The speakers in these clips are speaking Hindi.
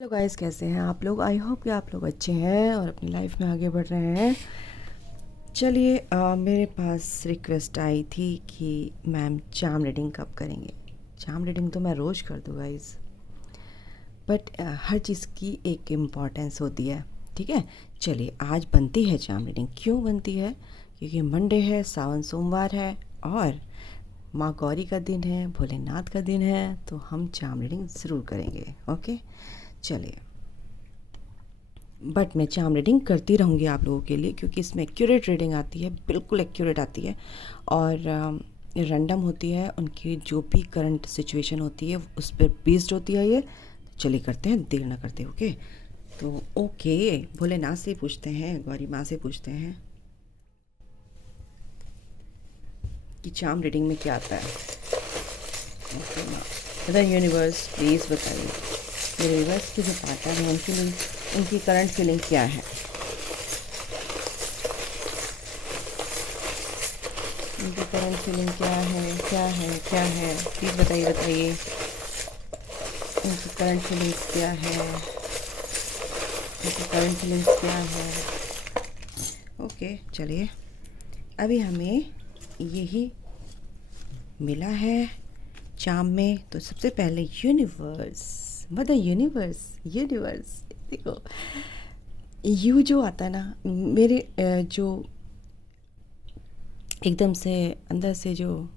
हेलो गाइस, कैसे हैं आप लोग। आई होप कि आप लोग अच्छे हैं और अपनी लाइफ में आगे बढ़ रहे हैं। चलिए, मेरे पास रिक्वेस्ट आई थी कि मैम चार्म रीडिंग कब करेंगे। चार्म रीडिंग तो मैं रोज़ कर दूँ गाइस, बट हर चीज़ की एक इम्पॉर्टेंस होती है। ठीक है, चलिए आज बनती है चार्म रीडिंग। क्यों बनती है? क्योंकि मंडे है, सावन सोमवार है और माँ गौरी का दिन है, भोलेनाथ का दिन है, तो हम चार्म रीडिंग ज़रूर करेंगे। ओके, चलिए। बट मैं चार्म रीडिंग करती रहूँगी आप लोगों के लिए, क्योंकि इसमें एक्यूरेट रीडिंग आती है, बिल्कुल एक्यूरेट आती है और रैंडम होती है। उनकी जो भी करंट सिचुएशन होती है उस पर बेस्ड होती है ये। चलिए करते हैं, देर ना करते। ओके, तो ओके, भोलेनाथ से पूछते हैं, गौरी माँ से पूछते हैं कि चार्म रीडिंग में क्या आता है। ओके माँ, मदर यूनिवर्स प्लीज़ बताइए, यूनिवर्स की जो पार्टनर है उनके लिए उनकी करंट फीलिंग क्या है। उनकी करंट फीलिंग क्या है, क्या है, क्या है, प्लीज़ बताइए, बताइए उनकी करंट फीलिंग्स क्या है, उनकी करंट फीलिंग्स क्या है। ओके, चलिए, अभी हमें यही मिला है चार्म में। तो सबसे पहले यूनिवर्स, मदर यूनिवर्स, यूनिवर्स देखो, यू जो आता है ना मेरे जो एकदम से अंदर से जो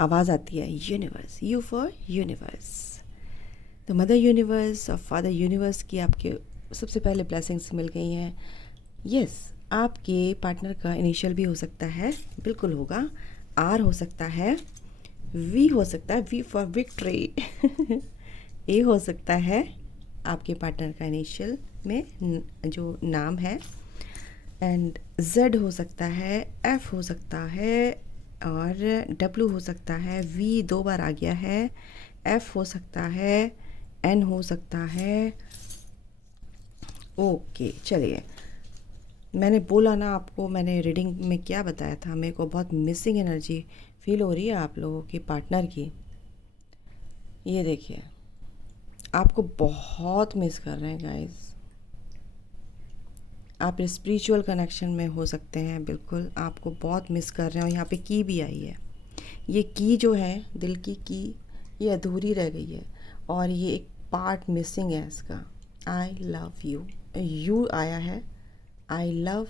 आवाज़ आती है, यूनिवर्स, यू फॉर यूनिवर्स। तो मदर यूनिवर्स और फादर यूनिवर्स की आपके सबसे पहले ब्लेसिंग्स मिल गई हैं। यस, आपके पार्टनर का इनिशियल भी हो सकता है, बिल्कुल होगा। आर हो सकता है, वी हो सकता है, वी फॉर विक्ट्री ए हो सकता है आपके पार्टनर का इनिशियल में जो नाम है, एंड जेड हो सकता है, एफ हो सकता है और डब्ल्यू हो सकता है। वी 2 बार आ गया है, एफ हो सकता है, एन हो सकता है। ओके, चलिए, मैंने बोला ना आपको, मैंने रीडिंग में क्या बताया था, मेरे को बहुत मिसिंग एनर्जी फील हो रही है आप लोगों की पार्टनर की। ये देखिए, आपको बहुत मिस कर रहे हैं गाइस। आप स्पिरिचुअल कनेक्शन में हो सकते हैं, बिल्कुल आपको बहुत मिस कर रहे हैं। और यहाँ पे की भी आई है, ये की जो है दिल की, ये अधूरी रह गई है और ये एक पार्ट मिसिंग है इसका। आई लव यू, यू आया है, आई लव,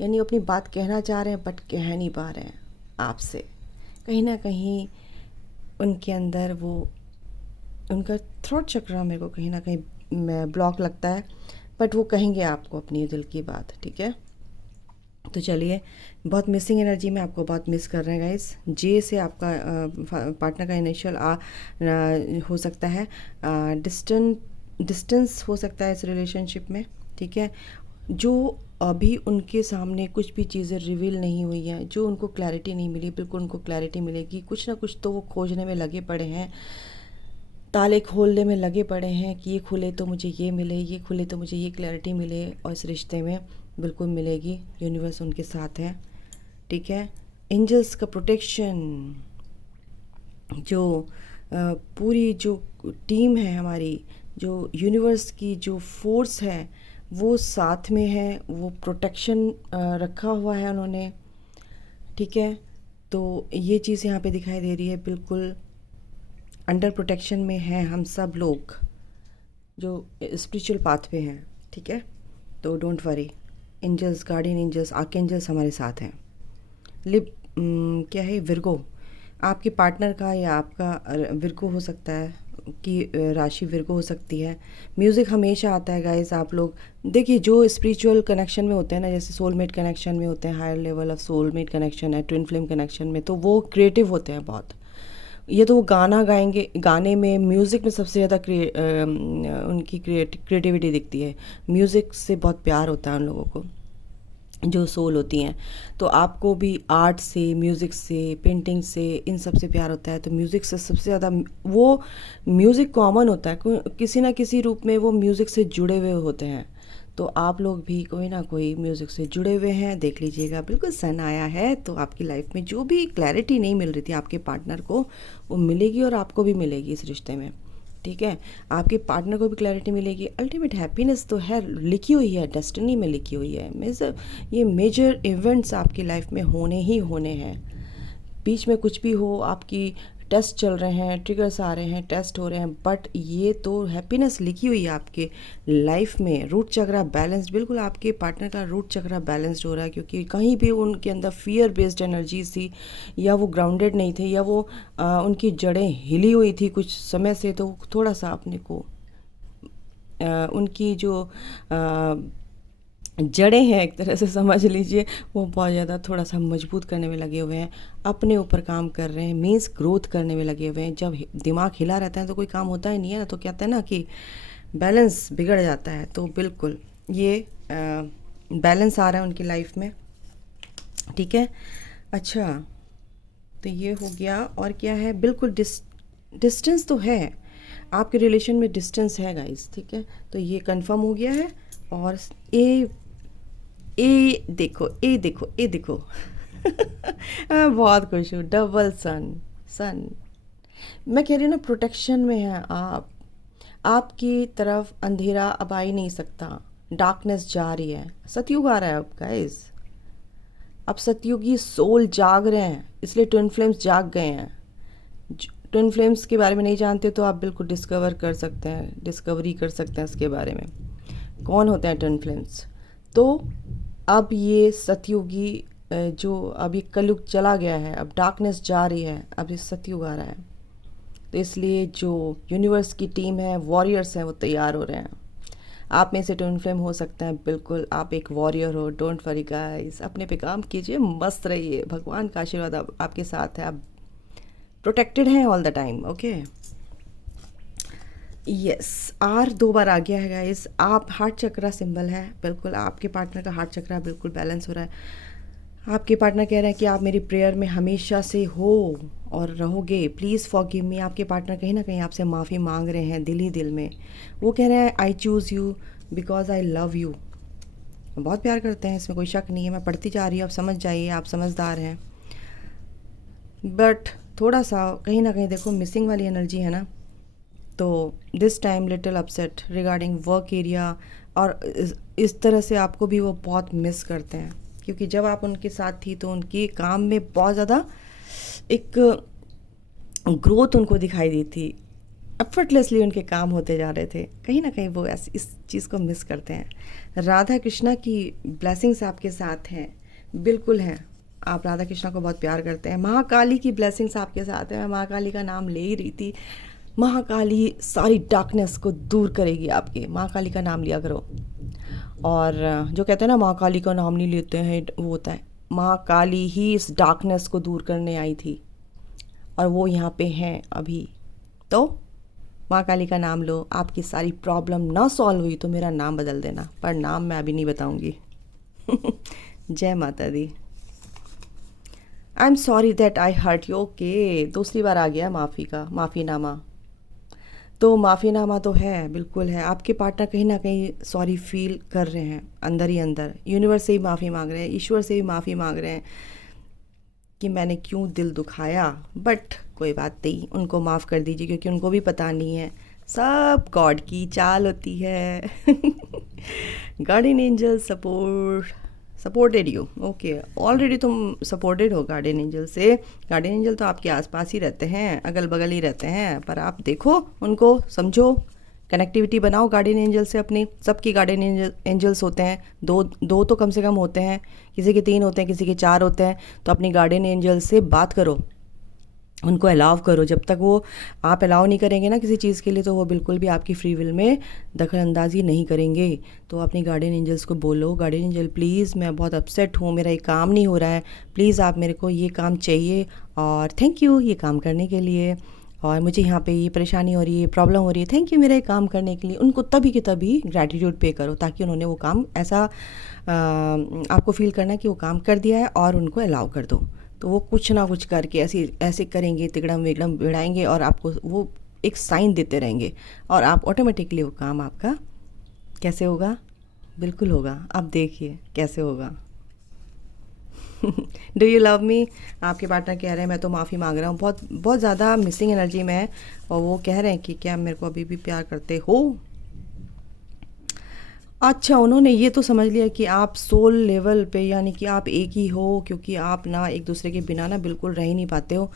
यानी अपनी बात कहना चाह रहे हैं बट कह नहीं पा रहे हैं आपसे। कहीं ना कहीं उनके अंदर वो, उनका थ्रोट चक्र मेरे को कहीं ना कहीं ब्लॉक लगता है, बट वो कहेंगे आपको अपनी दिल की बात। ठीक है, तो चलिए, बहुत मिसिंग एनर्जी में आपको बहुत मिस कर रहे हैं गाइस। जे से आपका पार्टनर का इनिशियल हो सकता है, डिस्टेंस हो सकता है इस रिलेशनशिप में। ठीक है, जो अभी उनके सामने कुछ भी चीज़ें रिवील नहीं हुई हैं, जो उनको क्लैरिटी नहीं मिली, बिल्कुल उनको क्लैरिटी मिलेगी। कुछ ना कुछ तो वो खोजने में लगे पड़े हैं, ताले खोलने में लगे पड़े हैं कि ये खुले तो मुझे ये मिले, ये खुले तो मुझे ये क्लैरिटी मिले, और इस रिश्ते में बिल्कुल मिलेगी। यूनिवर्स उनके साथ है। ठीक है, एंजल्स का प्रोटेक्शन, जो पूरी जो टीम है हमारी, जो यूनिवर्स की जो फोर्स है वो साथ में है, वो प्रोटेक्शन रखा हुआ है उन्होंने। ठीक है, तो ये चीज़ यहाँ पे दिखाई दे रही है, बिल्कुल अंडर प्रोटेक्शन में है हम सब लोग जो स्पिरिचुअल पाथ पे हैं। ठीक है, तो don't worry, angels, guardian angels, archangels हमारे साथ हैं। क्या है, विर्गो, आपके पार्टनर का या आपका विर्गो हो सकता है कि राशि विर्गो हो सकती है। म्यूज़िक हमेशा आता है गाइस। आप लोग देखिए, जो स्पिरिचुअल कनेक्शन में होते हैं ना, जैसे सोलमेट कनेक्शन में होते हैं, higher level of soulmate connection है, ट्विन फ्लेम कनेक्शन में, तो वो क्रिएटिव होते हैं बहुत। ये तो वो गाना गाएंगे, गाने में, म्यूज़िक में सबसे ज़्यादा उनकी क्रिएटिविटी दिखती है। म्यूज़िक से बहुत प्यार होता है उन लोगों को, जो सोल होती हैं। तो आपको भी आर्ट से, म्यूज़िक से, पेंटिंग से, इन सब से प्यार होता है। तो म्यूज़िक से सबसे ज़्यादा, वो म्यूज़िक कॉमन होता है, किसी ना किसी रूप में वो म्यूज़िक से जुड़े हुए होते हैं। तो आप लोग भी कोई ना कोई म्यूज़िक से जुड़े हुए हैं, देख लीजिएगा। बिल्कुल सन आया है, तो आपकी लाइफ में जो भी क्लैरिटी नहीं मिल रही थी आपके पार्टनर को, वो मिलेगी और आपको भी मिलेगी इस रिश्ते में। ठीक है, आपके पार्टनर को भी क्लैरिटी मिलेगी। अल्टीमेट हैप्पीनेस तो है, लिखी हुई है, डेस्टिनी में लिखी हुई है। मीन्स ये मेजर इवेंट्स आपकी लाइफ में होने ही होने हैं। बीच में कुछ भी हो, आपकी टेस्ट चल रहे हैं, ट्रिगर्स आ रहे हैं, टेस्ट हो रहे हैं, बट ये तो हैप्पीनेस लिखी हुई है आपके लाइफ में। रूट चक्रा बैलेंस्ड, बिल्कुल आपके पार्टनर का रूट चक्रा बैलेंस्ड हो रहा है, क्योंकि कहीं भी उनके अंदर फियर बेस्ड एनर्जीज थी, या वो ग्राउंडेड नहीं थे, या वो उनकी जड़ें हिली हुई थी कुछ समय से, तो थोड़ा सा अपने को उनकी जो जड़ें हैं, एक तरह से समझ लीजिए, वो बहुत ज़्यादा थोड़ा सा मजबूत करने में लगे हुए हैं, अपने ऊपर काम कर रहे हैं, मीन्स ग्रोथ करने में लगे हुए हैं। जब दिमाग हिला रहता है तो कोई काम होता ही नहीं है ना, तो कहते हैं ना कि बैलेंस बिगड़ जाता है। तो बिल्कुल ये बैलेंस आ रहा है उनकी लाइफ में, ठीक है। अच्छा, तो ये हो गया। और क्या है, बिल्कुल डिस्टेंस तो है, आपके रिलेशन में डिस्टेंस है गाइस, ठीक है। तो ये कंफर्म हो गया है। और ए देखो, ए देखो, ए देखो मैं बहुत खुश हूँ। डबल सन मैं कह रही हूँ ना, प्रोटेक्शन में है आप। आपकी तरफ अंधेरा अब आ ही नहीं सकता, डार्कनेस जा रही है, सतयुग आ रहा है अब गाइस। अब सतयुगी सोल जाग रहे हैं, इसलिए ट्विन फ्लेम्स जाग गए हैं। ट्विन फ्लेम्स के बारे में नहीं जानते तो आप बिल्कुल डिस्कवर कर सकते हैं, डिस्कवरी कर सकते हैं इसके बारे में, कौन होते हैं ट्विन फ्लेम्स। तो अब ये सतयुगी जो अभी कलयुग चला गया है, अब डार्कनेस जा रही है, अब ये सतयुग आ रहा है। तो इसलिए जो यूनिवर्स की टीम है, वॉरियर्स हैं, वो तैयार हो रहे हैं। आप में से ट्विन फ्लेम हो सकते हैं, बिल्कुल आप एक वॉरियर हो। डोंट वरी गाइस, अपने पे काम कीजिए, मस्त रहिए, भगवान का आशीर्वाद आपके साथ है, आप प्रोटेक्टेड हैं all the time. Okay, yes, आर 2 बार आ गया है गाइस। आप हार्ट चक्रा सिंबल है, बिल्कुल आपके पार्टनर का हार्ट चक्रा बिल्कुल बैलेंस हो रहा है। आपके पार्टनर कह रहे हैं कि आप मेरी प्रेयर में हमेशा से हो और रहोगे, प्लीज़ फॉरगिव मी। आपके पार्टनर कहीं ना कहीं आपसे माफ़ी मांग रहे हैं दिल ही दिल में। वो कह रहे हैं I choose you because I love you. बहुत प्यार करते हैं, इसमें कोई शक नहीं है। मैं पढ़ती जा रही हूँ, आप समझ जाइए, आप समझदार हैं। बट थोड़ा सा कहीं ना कहीं देखो मिसिंग वाली एनर्जी है ना, तो this time little upset regarding work area. और इस तरह से आपको भी वो बहुत मिस करते हैं, क्योंकि जब आप उनके साथ थी तो उनके काम में बहुत ज़्यादा एक ग्रोथ उनको दिखाई दी थी, एफर्टलेसली उनके काम होते जा रहे थे। कहीं ना कहीं वो ऐसी इस चीज़ को मिस करते हैं। राधा कृष्णा की ब्लेसिंग्स आपके साथ हैं, बिल्कुल हैं। आप राधा कृष्णा को बहुत प्यार करते हैं। महाकाली की ब्लेसिंग्स आपके साथ हैं। मैं महाकाली का नाम ले ही रही थी। महाकाली सारी डार्कनेस को दूर करेगी आपके। महाकाली का नाम लिया करो। और जो कहते हैं ना महाकाली का नाम नहीं लेते हैं, वो होता है महाकाली ही इस डार्कनेस को दूर करने आई थी, और वो यहाँ पे हैं अभी। तो महाकाली का नाम लो। आपकी सारी प्रॉब्लम ना सॉल्व हुई तो मेरा नाम बदल देना, पर नाम मैं अभी नहीं बताऊंगी। जय माता दी। I am sorry that I hurt you. Okay, दूसरी बार आ गया माफ़ी का माफ़ीनामा। तो माफ़ीनामा तो है, बिल्कुल है। आपके पार्टनर कहीं ना कहीं सॉरी फील कर रहे हैं अंदर ही अंदर। यूनिवर्स से ही माफ़ी मांग रहे हैं, ईश्वर से भी माफ़ी मांग रहे हैं कि मैंने क्यों दिल दुखाया। बट कोई बात नहीं, उनको माफ़ कर दीजिए, क्योंकि उनको भी पता नहीं है, सब गॉड की चाल होती है। Guardian angel supported you. Okay, already तुम सपोर्टेड हो गार्डियन एंजल से। गार्डियन एंजल तो आपके आसपास ही रहते हैं, अगल बगल ही रहते हैं, पर आप देखो उनको, समझो, कनेक्टिविटी बनाओ गार्डियन एंजल से अपनी। सबकी गार्डियन एंजल्स होते हैं, दो तो कम से कम होते हैं, किसी के 3 होते हैं, किसी के 4 होते हैं। तो अपनी गार्डियन एंजल से बात करो, उनको अलाउ करो। जब तक वो आप अलाउ नहीं करेंगे ना किसी चीज़ के लिए, तो वो बिल्कुल भी आपकी फ्री विल में दखल अंदाजी नहीं करेंगे। तो अपनी गार्डियन एंजल्स को बोलो, गार्डियन एंजल प्लीज़ मैं बहुत अपसेट हूँ, मेरा ये काम नहीं हो रहा है, प्लीज़ आप मेरे को ये काम चाहिए, और थैंक यू ये काम करने के लिए, और मुझे यहाँ पे ये परेशानी हो रही है, प्रॉब्लम हो रही है, थैंक यू मेरा ये काम करने के लिए। उनको तभी के तभी ग्रैटिट्यूड पे करो, ताकि उन्होंने वो काम ऐसा आपको फील करना कि वो काम कर दिया है, और उनको अलाउ कर दो। तो वो कुछ ना कुछ करके ऐसे करेंगे, तिगड़म विगड़म भिड़ाएंगे, और आपको वो एक साइन देते रहेंगे, और आप ऑटोमेटिकली वो काम आपका कैसे होगा, बिल्कुल होगा। आप देखिए कैसे होगा। Do you love me? आपके पार्टनर कह रहे हैं मैं तो माफ़ी मांग रहा हूँ, बहुत बहुत ज़्यादा मिसिंग एनर्जी में है, और वो कह रहे हैं कि क्या मेरे को अभी भी प्यार करते हो? अच्छा, उन्होंने ये तो समझ लिया कि आप सोल लेवल पे, यानी कि आप एक ही हो, क्योंकि आप ना एक दूसरे के बिना ना बिल्कुल रह ही नहीं पाते हो,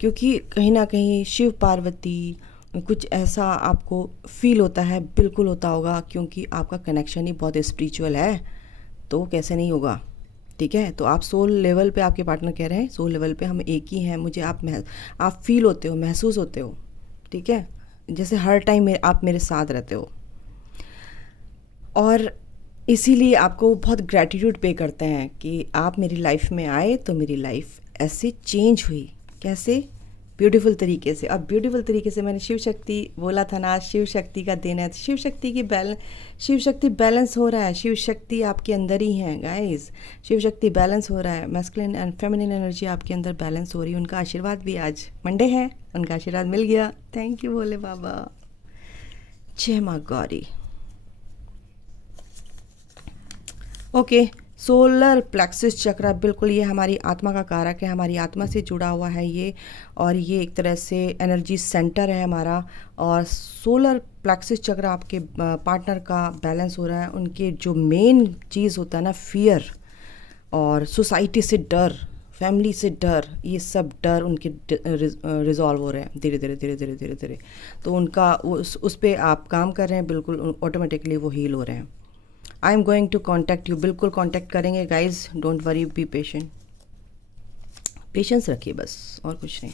क्योंकि कहीं ना कहीं शिव पार्वती कुछ ऐसा आपको फील होता है, बिल्कुल होता होगा, क्योंकि आपका कनेक्शन ही बहुत स्पिरिचुअल है, तो कैसे नहीं होगा? ठीक है, तो आप सोल लेवल पे, आपके पार्टनर कह रहे हैं सोल लेवल पे हम एक ही हैं, मुझे आप फील होते हो, महसूस होते हो, ठीक है, जैसे हर टाइम आप मेरे साथ रहते हो, और इसीलिए आपको बहुत ग्रैटिट्यूड पे करते हैं कि आप मेरी लाइफ में आए तो मेरी लाइफ ऐसे चेंज हुई। कैसे? ब्यूटीफुल तरीके से। अब ब्यूटीफुल तरीके से मैंने शिव शक्ति बोला था ना, शिव शक्ति का दिन है, तो शिव शक्ति की शिव शक्ति बैलेंस हो रहा है, शिव शक्ति आपके अंदर ही है गाइस, शिव शक्ति बैलेंस हो रहा है, मैस्कुलिन एंड फेमिनिन एनर्जी आपके अंदर बैलेंस हो रही है। उनका आशीर्वाद भी, आज मंडे है, उनका आशीर्वाद मिल गया। थैंक यू भोले बाबा, जय माँ गौरी। ओके, सोलर प्लेक्सस चक्र, बिल्कुल ये हमारी आत्मा का कारक है, हमारी आत्मा से जुड़ा हुआ है ये, और ये एक तरह से एनर्जी सेंटर है हमारा। और सोलर प्लेक्सस चक्र आपके पार्टनर का बैलेंस हो रहा है। उनके जो मेन चीज़ होता है ना, फियर और सोसाइटी से डर, फैमिली से डर, ये सब डर उनके रिजॉल्व हो रहे हैं धीरे धीरे धीरे धीरे धीरे धीरे। तो उनका उस पर आप काम कर रहे हैं, बिल्कुल ऑटोमेटिकली वो हील हो रहे हैं। I am going to contact you, बिल्कुल कॉन्टैक्ट करेंगे guys, don't worry, be patient, patience रखिए बस, और कुछ नहीं।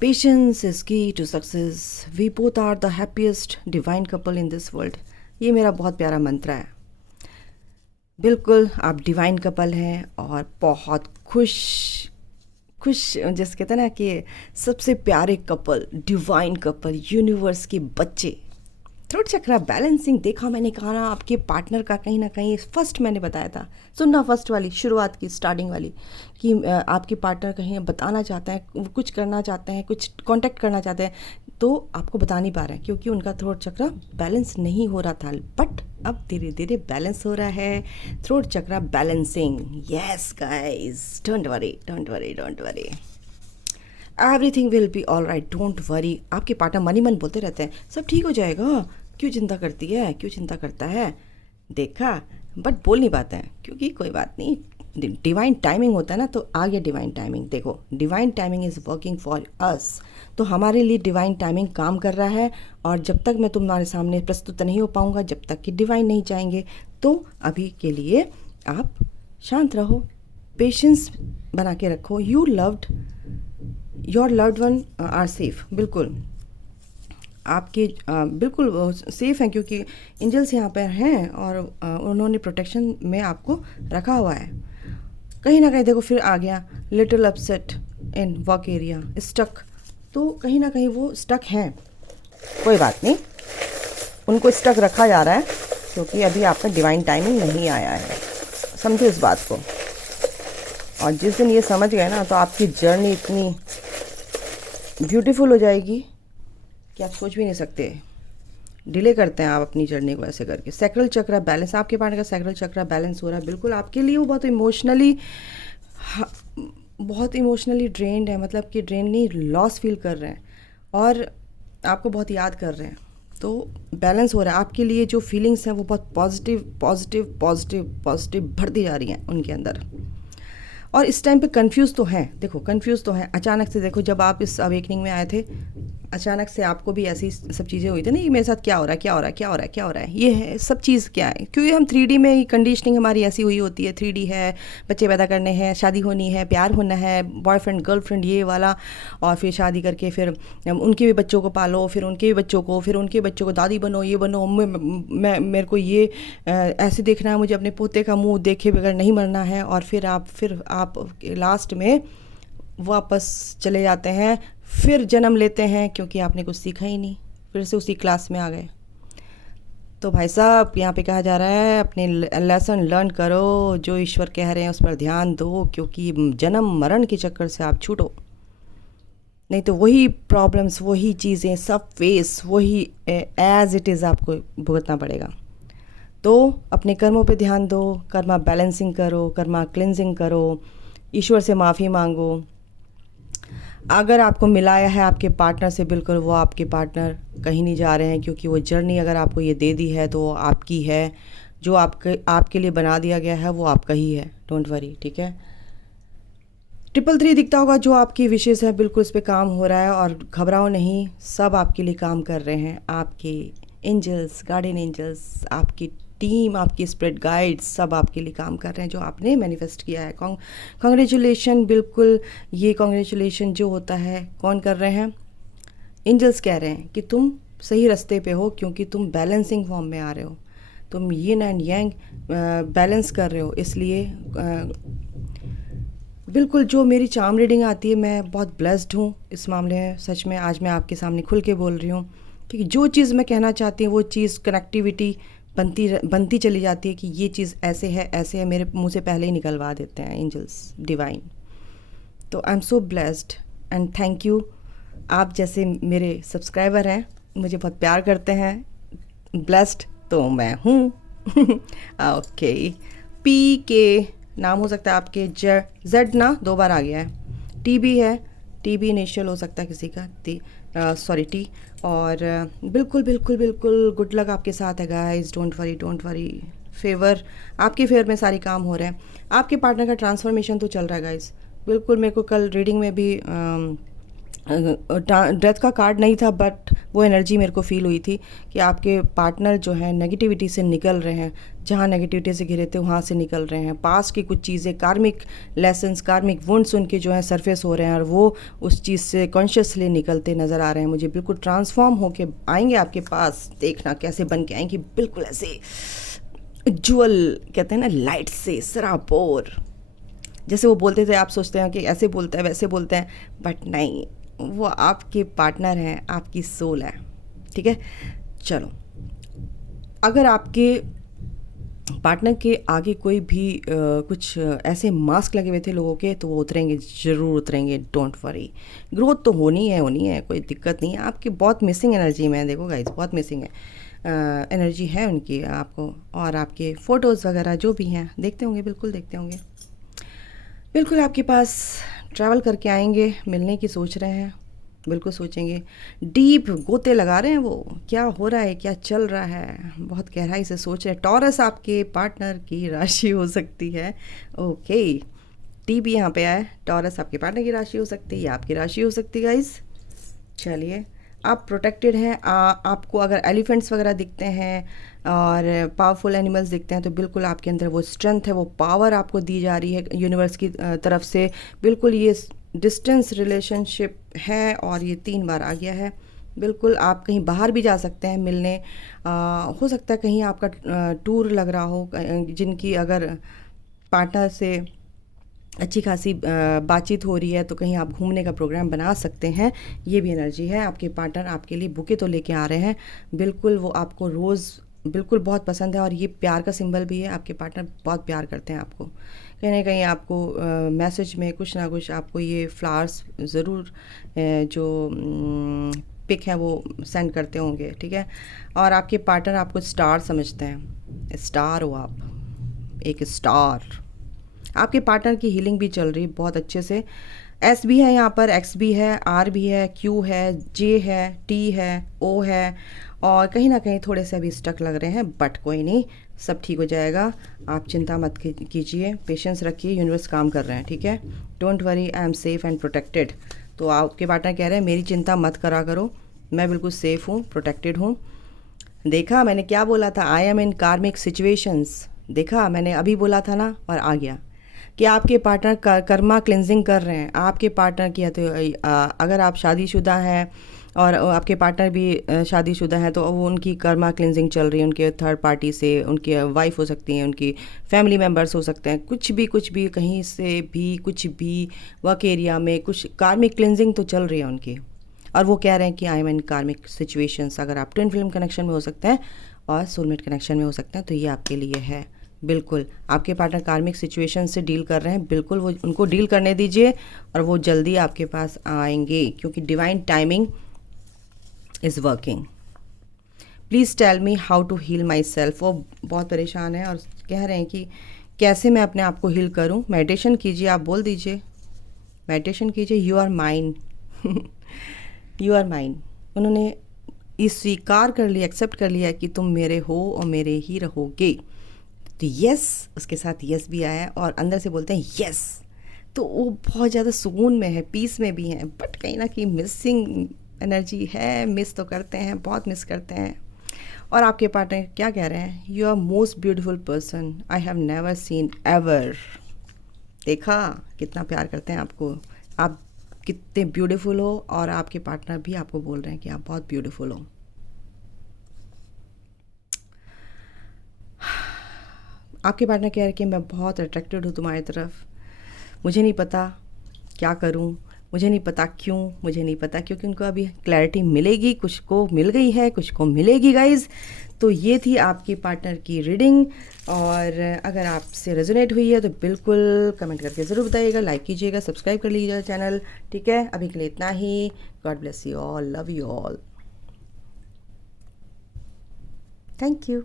Patience is key to success, we both are the happiest divine couple in this world, ये मेरा बहुत प्यारा मंत्र है। बिल्कुल आप डिवाइन कपल हैं, और बहुत खुश जैसे कहते हैं ना कि सबसे प्यारे कपल, डिवाइन कपल, यूनिवर्स के बच्चे। थ्रोट चक्रा बैलेंसिंग, देखा मैंने, कहा ना आपके पार्टनर का कहीं ना कहीं, फर्स्ट मैंने बताया था, सुनना फर्स्ट वाली शुरुआत की स्टार्टिंग वाली, कि आपके पार्टनर कहीं बताना चाहते हैं, कुछ करना चाहते हैं, कुछ कांटेक्ट करना चाहते हैं, तो आपको बता नहीं पा रहे हैं क्योंकि उनका थ्रोट चक्रा बैलेंस नहीं हो रहा था, बट अब धीरे धीरे बैलेंस हो रहा है। Throat chakra balancing, yes guys, don't worry don't worry don't worry, everything will be all right, don't worry. आपके पार्टनर मन ही मन बोलते रहते हैं सब ठीक हो जाएगा, क्यों चिंता करती है, क्यों चिंता करता है, देखा, बट बोल नहीं पाते हैं, क्योंकि कोई बात नहीं, डिवाइन टाइमिंग होता है ना, तो आ गया डिवाइन टाइमिंग। देखो, divine timing is working for us, तो हमारे लिए डिवाइन टाइमिंग काम कर रहा है, और जब तक मैं तुम्हारे सामने प्रस्तुत नहीं हो पाऊँगा, जब तक कि डिवाइन नहीं चाहेंगे, तो अभी के लिए आप शांत रहो, पेशेंस बना के रखो। You loved, your loved one are safe, बिल्कुल आपके बिल्कुल सेफ़ हैं, क्योंकि एंजल्स यहाँ पर हैं, और उन्होंने प्रोटेक्शन में आपको रखा हुआ है। कहीं ना कहीं देखो फिर आ गया little upset in work area, stuck, तो कहीं ना कहीं वो स्टक हैं, कोई बात नहीं, उनको स्टक रखा जा रहा है, क्योंकि अभी आपका डिवाइन टाइमिंग नहीं आया है, समझो इस बात को। और जिस दिन ये समझ गए ना, तो आपकी जर्नी इतनी ब्यूटीफुल हो जाएगी कि आप सोच भी नहीं सकते। डिले करते हैं आप अपनी जर्नी को ऐसे करके। सैक्रल चक्र बैलेंस, आपके पार्टनर का सैक्रल चक्र बैलेंस हो रहा है, बिल्कुल आपके लिए वो बहुत इमोशनली ड्रेन्ड है, मतलब कि ड्रेन नहीं, लॉस फील कर रहे हैं, और आपको बहुत याद कर रहे हैं, तो बैलेंस हो रहा है। आपके लिए जो फीलिंग्स हैं वो बहुत पॉजिटिव पॉजिटिव पॉजिटिव पॉजिटिव बढ़ती जा रही हैं उनके अंदर। और इस टाइम पे कंफ्यूज तो हैं, देखो कंफ्यूज तो हैं, अचानक से देखो जब आप इस अवेकनिंग में आए थे, अचानक से आपको भी ऐसी सब चीज़ें हुई थी ना, ये मेरे साथ क्या हो रहा है, क्या हो रहा है, क्या हो रहा है, क्या हो रहा है, ये है सब चीज़ क्या है, क्योंकि हम 3D में ही कंडीशनिंग हमारी ऐसी हुई होती है, 3D है, बच्चे पैदा करने हैं, शादी होनी है, प्यार होना है, बॉयफ्रेंड गर्लफ्रेंड ये वाला, और फिर शादी करके फिर उनके भी बच्चों को पालो, फिर उनके भी बच्चों को, फिर उनके बच्चों को दादी बनो, ये बनो, मेरे को ये ऐसे देखना है, मुझे अपने पोते का मुँह देखे बगैर नहीं मरना है, और फिर आप लास्ट में वापस चले जाते हैं, फिर जन्म लेते हैं, क्योंकि आपने कुछ सीखा ही नहीं, फिर से उसी क्लास में आ गए। तो भाई साहब यहाँ पे कहा जा रहा है अपने लेसन लर्न करो, जो ईश्वर कह रहे हैं उस पर ध्यान दो, क्योंकि जन्म मरण के चक्कर से आप छूटो, नहीं तो वही प्रॉब्लम्स, वही चीज़ें सब फेस, वही एज इट इज़ आपको भुगतना पड़ेगा। तो अपने कर्मों पे ध्यान दो, कर्मा बैलेंसिंग करो, कर्मा क्लिनजिंग करो, ईश्वर से माफ़ी मांगो। अगर आपको मिलाया है आपके पार्टनर से, बिल्कुल वो आपके पार्टनर कहीं नहीं जा रहे हैं, क्योंकि वो जर्नी अगर आपको ये दे दी है तो वो आपकी है। जो आपके लिए बना दिया गया है वो आपका ही है, डोंट वरी, ठीक है। 333 दिखता होगा, जो आपकी विशेष है बिल्कुल उस पर काम हो रहा है, और घबराओ नहीं, सब आपके लिए काम कर रहे हैं। आपके एंजल्स, गार्डियन एंजल्स, आपकी टीम, आपकी स्पिरिट गाइड्स सब आपके लिए काम कर रहे हैं, जो आपने मैनिफेस्ट किया है। कॉन्ग्रेचुलेशन, बिल्कुल ये कॉन्ग्रेचुलेशन जो होता है कौन कर रहे हैं? एंजल्स कह रहे हैं कि तुम सही रास्ते पे हो, क्योंकि तुम बैलेंसिंग फॉर्म में आ रहे हो, तुम यिन एंड यांग बैलेंस कर रहे हो। इसलिए बिल्कुल जो मेरी चार्म रीडिंग आती है, मैं बहुत ब्लेस्ड हूँ इस मामले में। सच में आज मैं आपके सामने खुल के बोल रही हूँ, क्योंकि जो चीज़ मैं कहना चाहती हूँ वो चीज़ कनेक्टिविटी बनती चली जाती है कि ये चीज़ ऐसे है, मेरे मुंह से पहले ही निकलवा देते हैं एंजल्स डिवाइन। तो I am so blessed and thank you. आप जैसे मेरे सब्सक्राइबर हैं, मुझे बहुत प्यार करते हैं, ब्लेस्ड तो मैं हूँ। ओके, पी के नाम हो सकता है आपके, जेड ना 2 बार आ गया है, टी भी है, टी भी इनिशियल हो सकता है किसी का, टी। और बिल्कुल बिल्कुल बिल्कुल गुड लक आपके साथ है गाइस, डोंट वरी, फेवर आपके फेवर में सारी काम हो रहे हैं। आपके पार्टनर का ट्रांसफॉर्मेशन तो चल रहा है गाइस। बिल्कुल मेरे को कल रीडिंग में भी डेथ का कार्ड नहीं था, बट वो एनर्जी मेरे को फील हुई थी कि आपके पार्टनर जो है नेगेटिविटी से निकल रहे हैं, जहाँ नेगेटिविटी से घिरे थे वहाँ से निकल रहे हैं। पास्ट की कुछ चीज़ें, कार्मिक लेसन्स, कार्मिक वुंड्स उनके जो है सरफेस हो रहे हैं, और वो उस चीज़ से कॉन्शियसली निकलते नज़र आ रहे हैं मुझे। बिल्कुल ट्रांसफॉर्म होके आएंगे आपके पास, देखना कैसे बन के आएंगे, बिल्कुल ऐसे ज्वेल कहते हैं ना, लाइट से सराबोर। जैसे वो बोलते थे, आप सोचते हैं कि ऐसे बोलते हैं वैसे बोलते हैं, बट नहीं, वो आपके पार्टनर हैं, आपकी सोल है, ठीक है। चलो, अगर आपके पार्टनर के आगे कोई भी कुछ ऐसे मास्क लगे हुए थे लोगों के, तो वो उतरेंगे, ज़रूर उतरेंगे, डोंट वरी। ग्रोथ तो होनी है, कोई दिक्कत नहीं है। आपकी बहुत मिसिंग एनर्जी में देखो गाइस, बहुत मिसिंग है एनर्जी है उनकी आपको। और आपके फ़ोटोज़ वगैरह जो भी हैं देखते होंगे, बिल्कुल देखते होंगे, बिल्कुल आपके पास ट्रैवल करके आएंगे, मिलने की सोच रहे हैं, बिल्कुल सोचेंगे, डीप गोते लगा रहे हैं वो, क्या हो रहा है, क्या चल रहा है, बहुत गहराई से सोच रहे हैं। टॉरस आपके पार्टनर की राशि हो सकती है। ओके, टी भी यहाँ पे आया, टॉरस आपके पार्टनर की राशि हो सकती है या आपकी राशि हो सकती है गाइस। चलिए, आप प्रोटेक्टेड हैं। आपको अगर एलिफेंट्स वगैरह दिखते हैं और पावरफुल एनिमल्स दिखते हैं, तो बिल्कुल आपके अंदर वो स्ट्रेंथ है, वो पावर आपको दी जा रही है यूनिवर्स की तरफ से। बिल्कुल ये डिस्टेंस रिलेशनशिप है, और ये 3 बार आ गया है। बिल्कुल आप कहीं बाहर भी जा सकते हैं मिलने, हो सकता है कहीं आपका टूर लग रहा हो, जिनकी अगर पार्टनर से अच्छी खासी बातचीत हो रही है, तो कहीं आप घूमने का प्रोग्राम बना सकते हैं। ये भी एनर्जी है। आपके पार्टनर आपके लिए बुके तो लेके आ रहे हैं, बिल्कुल वो आपको रोज़ बिल्कुल बहुत पसंद है, और ये प्यार का सिंबल भी है। आपके पार्टनर बहुत प्यार करते हैं आपको, कहीं ना कहीं आपको मैसेज में कुछ ना कुछ आपको ये फ्लावर्स ज़रूर जो पिक है वो सेंड करते होंगे, ठीक है। और आपके पार्टनर आपको स्टार समझते हैं, स्टार हो आप, एक स्टार। आपके पार्टनर की हीलिंग भी चल रही है बहुत अच्छे से। एस भी है यहाँ पर, एक्स भी है, आर भी है, क्यू है, जे है, टी है, ओ है, और कहीं ना कहीं थोड़े से अभी स्टक लग रहे हैं, बट कोई नहीं, सब ठीक हो जाएगा। आप चिंता मत कीजिए, पेशेंस रखिए, यूनिवर्स काम कर रहे हैं, ठीक है। Don't worry, I am safe and protected. तो आपके पार्टनर कह रहे हैं मेरी चिंता मत करा करो, मैं बिल्कुल सेफ़ हूँ, प्रोटेक्टेड हूँ। देखा मैंने क्या बोला था, आई एम इन कार्मिक सिचुएशंस। देखा मैंने अभी बोला था ना, और आ गया कि आपके पार्टनर कर्मा क्लिनजिंग कर रहे हैं। आपके पार्टनर की अगर आप शादीशुदा हैं और आपके पार्टनर भी शादीशुदा हैं, तो वो उनकी कर्मा क्लिनजिंग चल रही है, उनके थर्ड पार्टी से, उनकी वाइफ हो सकती हैं, उनकी फैमिली मेम्बर्स हो सकते हैं, कुछ भी कहीं से भी कुछ भी वर्क एरिया में कुछ कार्मिक क्लिनजिंग तो चल रही है उनकी। और वो कह रहे हैं कि आई एम इन कार्मिक सिचुएशंस। अगर आप ट्विन फ्लेम कनेक्शन में हो सकते हैं और सोलमेट कनेक्शन में हो सकते हैं, तो ये आपके लिए है। बिल्कुल आपके पार्टनर कार्मिक सिचुएशन से डील कर रहे हैं, बिल्कुल वो उनको डील करने दीजिए, और वो जल्दी आपके पास आएंगे, क्योंकि divine timing is working. Please tell me how to heal my self. वो बहुत परेशान है और कह रहे हैं कि कैसे मैं अपने आप को हील करूं। मेडिटेशन कीजिए, आप बोल दीजिए, मेडिटेशन कीजिए, you are mine. You are mine. उन्होंने इस स्वीकार कर लिया, एक्सेप्ट कर लिया कि तुम मेरे हो और मेरे ही रहोगे। तो यस, उसके साथ यस भी आया और अंदर से बोलते हैं यस। तो वो बहुत ज़्यादा सुकून में है, पीस में भी हैं, बट कहीं ना कहीं मिसिंग एनर्जी है, मिस तो करते हैं, बहुत मिस करते हैं। और आपके पार्टनर क्या कह रहे हैं? You are most beautiful person I have never seen ever. देखा कितना प्यार करते हैं आपको, आप कितने ब्यूटीफुल हो, और आपके पार्टनर भी आपको बोल रहे हैं कि आप बहुत ब्यूटीफुल हो। आपके पार्टनर कह रहे हैं कि मैं बहुत अट्रैक्टेड हूँ तुम्हारी तरफ, मुझे नहीं पता क्या करूँ, मुझे नहीं पता क्यों, मुझे नहीं पता, क्योंकि उनको अभी क्लैरिटी मिलेगी, कुछ को मिल गई है, कुछ को मिलेगी गाइज़। तो ये थी आपकी पार्टनर की रीडिंग, और अगर आपसे रेजोनेट हुई है तो बिल्कुल कमेंट करके ज़रूर बताइएगा, लाइक कीजिएगा, सब्सक्राइब कर लीजिएगा चैनल, ठीक है। अभी के लिए इतना ही। God bless you all, love you all, thank you.